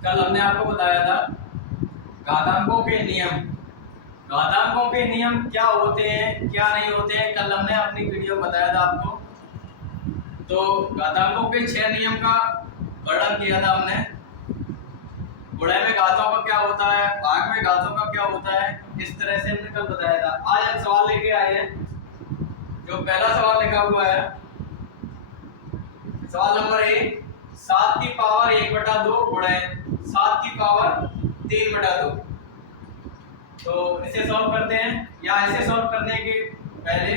कल हमने आपको बताया था घातांकों के नियम। घातांकों के नियम क्या होते हैं क्या नहीं होते हैं, कल हमने अपनी वीडियो में बताया था आपको। तो घातांकों के 6 नियम का वर्णन किया था हमने। गुणा में घातों का क्या होता है, भाग में घातों का क्या होता है, इस तरह से हमने कल बताया था। आज हम सवाल लेके आए हैं। जो पहला सवाल लिखा हुआ है, सवाल नंबर 1, 7 की पावर 1/2 गुणे 7 की पावर 3/2। तो इसे सॉल्व करते हैं, या इसे सॉल्व करने के पहले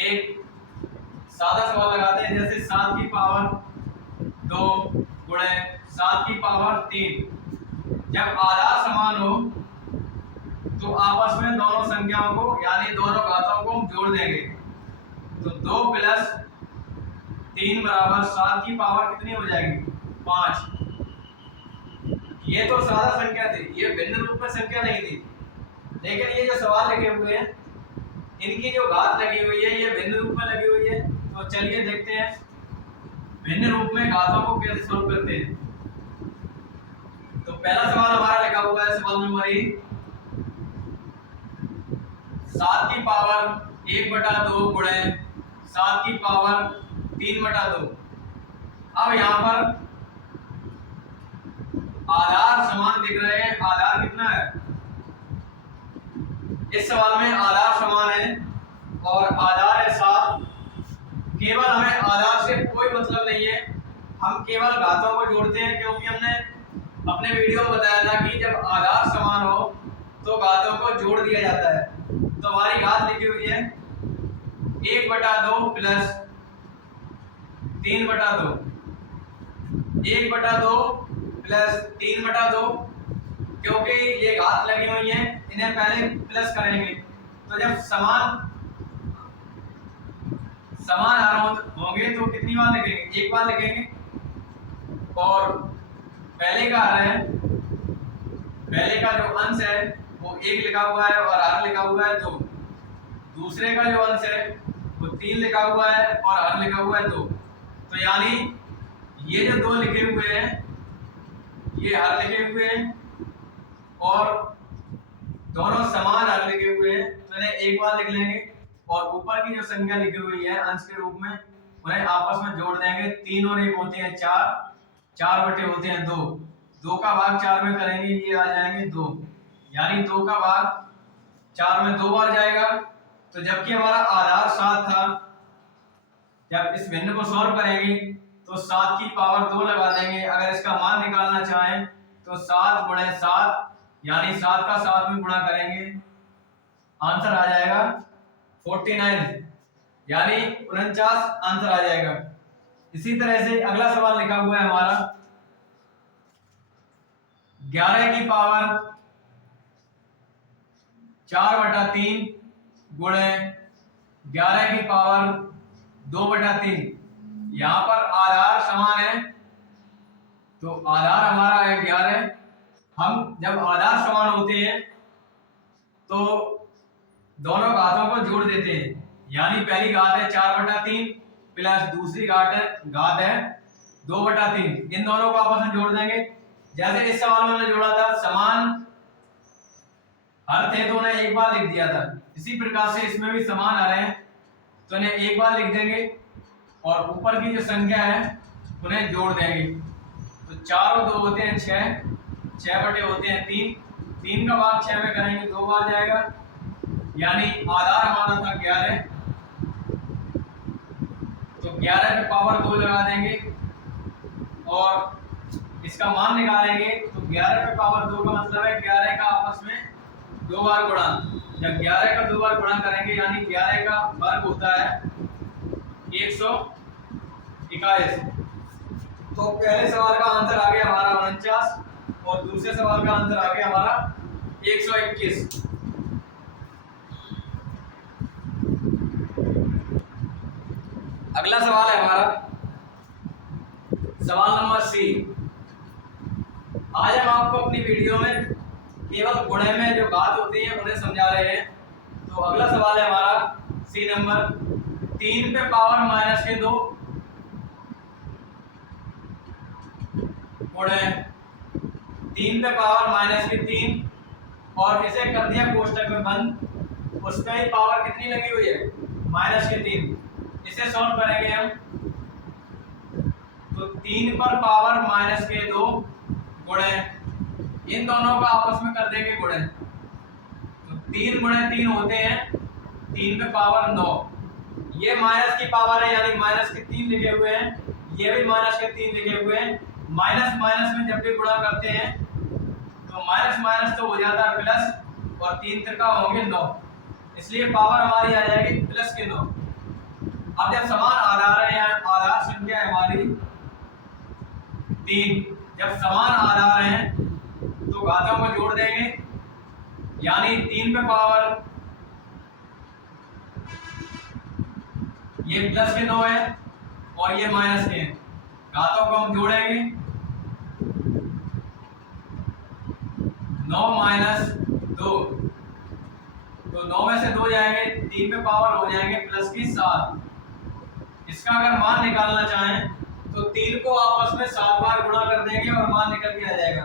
एक सादा सवाल लगाते हैं। जैसे 7 की पावर 2 गुणे 7 की पावर 3। जब आधार समान हो तो आपस में दोनों संख्याओं को यानी दोनों घातों को हम जोड़ देंगे। तो 2 + 3 बराबर 7 की पावर कितनी हो जाएगी, 5। ये तो सादा संख्या थी, ये भिन्न रूप में संख्या नहीं थी। लेकिन ये जो सवाल लिखे हुए हैं, इनकी जो घात लगी हुई है ये भिन्न रूप में लगी हुई है। तो चलिए देखते हैं भिन्न रूप में घातों को कैसे सोल्व करते हैं। तो पहला सवाल हमारा लिखा हुआ है, सवाल नंबर 1, 7 की पावर 1/2 गुणे 7 की पावर 3/2। अब यहाँ पर आधार समान दिख रहे हैं। आधार कितना है इस सवाल में, आधार समान है और आधार है 7। केवल हमें आधार से कोई मतलब नहीं है, हम केवल घातों को जोड़ते हैं, क्योंकि हमने अपने वीडियो में बताया था कि जब आधार समान हो तो घातों को जोड़ दिया जाता है। तो हमारी घात लिखी हुई है 1/2 + 3/2। 1/2 + 3/2, क्योंकि ये घात लगी हुई है, इन्हें पहले प्लस करेंगे। तो जब समान हर होंगे तो कितनी बार लिखेंगे, एक बार लिखेंगे। और पहले का हर है, पहले का जो अंश है वो 1 लिखा हुआ है और हर लिखा हुआ है 2। दूसरे का जो अंश है वो 3 लिखा हुआ है और हर लिखा हुआ है 2। तो यानी ये जो 2 लिखे हुए हैं ये हर लिखे हुए हैं और दोनों समान हर लिखे हुए हैं, तो इन्हें एक बार लिख लेंगे। और ऊपर की जो संख्या लिखी हुई है अंश के रूप में, उन्हें आपस में जोड़ देंगे। 3 और 1 होते हैं 4, 4 बटे होते हैं 2। 2 का भाग 4 में करेंगे, ये आ जाएंगे 2, यानी 2 का भाग 4 में 2 बार जाएगा। तो जबकि हमारा आधार 7 था, जब इस भिन्न को सॉल्व करेंगे तो 7 की पावर 2 लगा देंगे। अगर इसका मान निकालना चाहें तो 7 गुणे 7, यानी 7 का 7 में गुणा करेंगे, आंसर आ जाएगा 49, यानी 49 आंसर आ जाएगा। इसी तरह से अगला सवाल लिखा हुआ है हमारा 11 की पावर 4/3 गुणे 11 की पावर 2/3। यहाँ पर आधार समान है तो आधार हमारा है 11। हम जब आधार समान होते हैं तो दोनों घातों को जोड़ देते हैं, यानी पहली घात है 4/3 प्लस दूसरी घात है 2/3। इन दोनों को आपस में जोड़ देंगे। जैसे इस सवाल में हमने जोड़ा था, समान हर थे तो उन्हें एक बार लिख दिया था, इसी प्रकार से इसमें भी समान हर हैं तो इन्हें एक बार लिख देंगे और ऊपर की जो संख्या है उन्हें जोड़ देंगे। तो 4 और 2 होते हैं 6, 6 बटे होते हैं 3, 3 का भाग 6 में करेंगे 2 बार जाएगा, यानी आधार हमारा था 11। तो 11 पे पावर 2 लगा देंगे और इसका मान निकालेंगे। तो 11 पे पावर 2 का मतलब है 11 का आपस में 2 बार गुणा। जब 11 का 2 बार गुणा करेंगे यानी 11 का वर्ग होता है 121। तो पहले सवाल का आंसर आ गया हमारा 49 और दूसरे सवाल का आंसर आ गया हमारा 121। अगला सवाल है हमारा सवाल नंबर सी। आज हम आपको अपनी वीडियो में केवल गुणे में जो घात होती है उन्हें समझा रहे हैं। तो अगला सवाल है हमारा सी नंबर, 3 पे पावर -2 गुणे 3 पे पावर माइनस की 3 और इसे कर दिया कोष्टक में बंद, उसमें ही पावर कितनी लगी हुई है, माइनस की 3। इसे सॉल्व करेंगे हम तो 3 पर पावर माइनस के 2 गुणे, इन दोनों का आपस में कर देंगे गुणे, तो 3 गुणे 3 होते हैं 3 पे पावर 9। ये माइनस की पावर है यानी माइनस के 3 लिखे हुए हैं, ये भी माइनस के 3 लिखे हुए हैं। माइनस माइनस में जब भी गुणा करते हैं तो माइनस माइनस तो हो जाता है प्लस और 3 त्रिका होंगे 9, इसलिए पावर हमारी आ जाएगी प्लस के 9। अब जब समान आधार है, आधार संख्या है हमारी 3, जब समान आधार हैं तो घातों को जोड़ देंगे, यानी 3 पे पावर ये प्लस के 9 है और ये माइनस के हैं, घातों को हम जोड़ेंगे 9 माइनस 2, तो 9 में से 2 जाएंगे, 3 पे पावर हो जाएंगे प्लस की 7। इसका अगर मान निकालना चाहें तो 3 को आपस में 7 बार गुणा कर देंगे और मान निकल के आ जाएगा।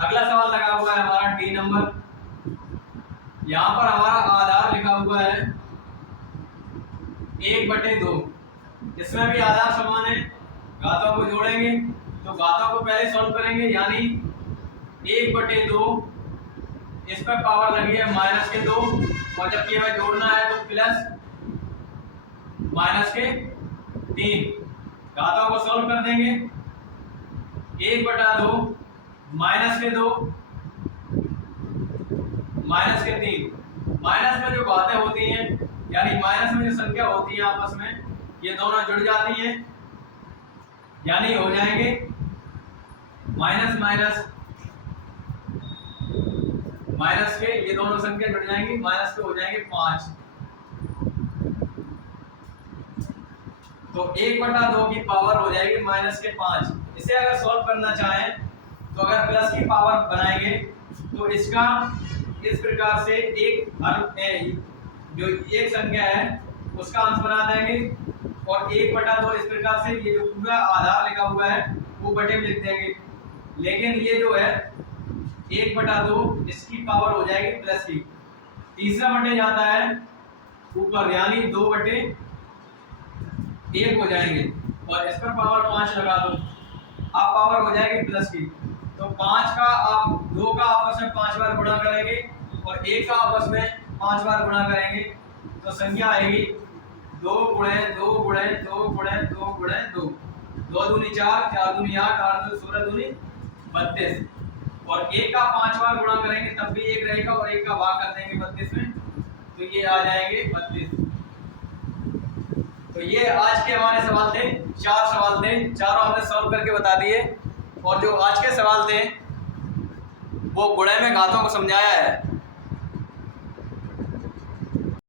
अगला सवाल लगा हुआ है हमारा डी नंबर, यहाँ पर हमारा आधार लिखा हुआ है 1/2, इसमें भी आधार समान है, घातों को जोड़ेंगे तो घातों को पहले सॉल्व करेंगे, यानी 1/2 इस पर पावर लगी है माइनस के 2 और जबकि हमें जोड़ना है तो प्लस माइनस के 3, घातों को सॉल्व कर देंगे 1/2 माइनस के 2 माइनस के 3। माइनस में जो घातें होती हैं यानी माइनस में जो संख्या होती है आपस में ये दोनों जुड़ जाती हैं, यानी हो जाएंगे माइनस माइनस माइनस के, ये दोनों संख्या जुड़ जाएंगी, माइनस के हो जाएंगे 5। तो 1/2 की पावर हो जाएगी माइनस के 5। इसे अगर सॉल्व करना चाहें तो अगर प्लस की पावर बनाएंगे तो इसका इस प्रकार से जो एक संख्या है उसका अंश बना देंगे और 1/2 इस प्रकार से ये जो पूरा आधार लिखा हुआ है वो बटे में लिख देंगे, लेकिन ये जो है 1/2 इसकी पावर हो जाएगी प्लस की, तीसरा बटे जाता है ऊपर यानी 2/1 हो जाएंगे और इस पर पावर 5 लगा दो, अब पावर हो जाएगी प्लस की। तो 5 का आप 2 का आपस में 5 बार गुणा करेंगे और 1 का आपस में 5 बार गुणा करेंगे तो संख्या आएगी 2 गुणे 2 गुणे 2 गुणे 2 गुणे 2, 2 दूनी 4, 4 दूनी 8, 8 दूनी 16 दूनी 32 और 1 का 5 बार गुणा करेंगे तब भी 1 रहेगा और 1 का भाग कर देंगे 32 में तो ये आ जाएंगे 32। तो ये आज के हमारे सवाल थे, 4 सवाल थे, चारों हमने सॉल्व करके बता दिए और जो आज के सवाल थे वो गुणे में घातों को समझाया है।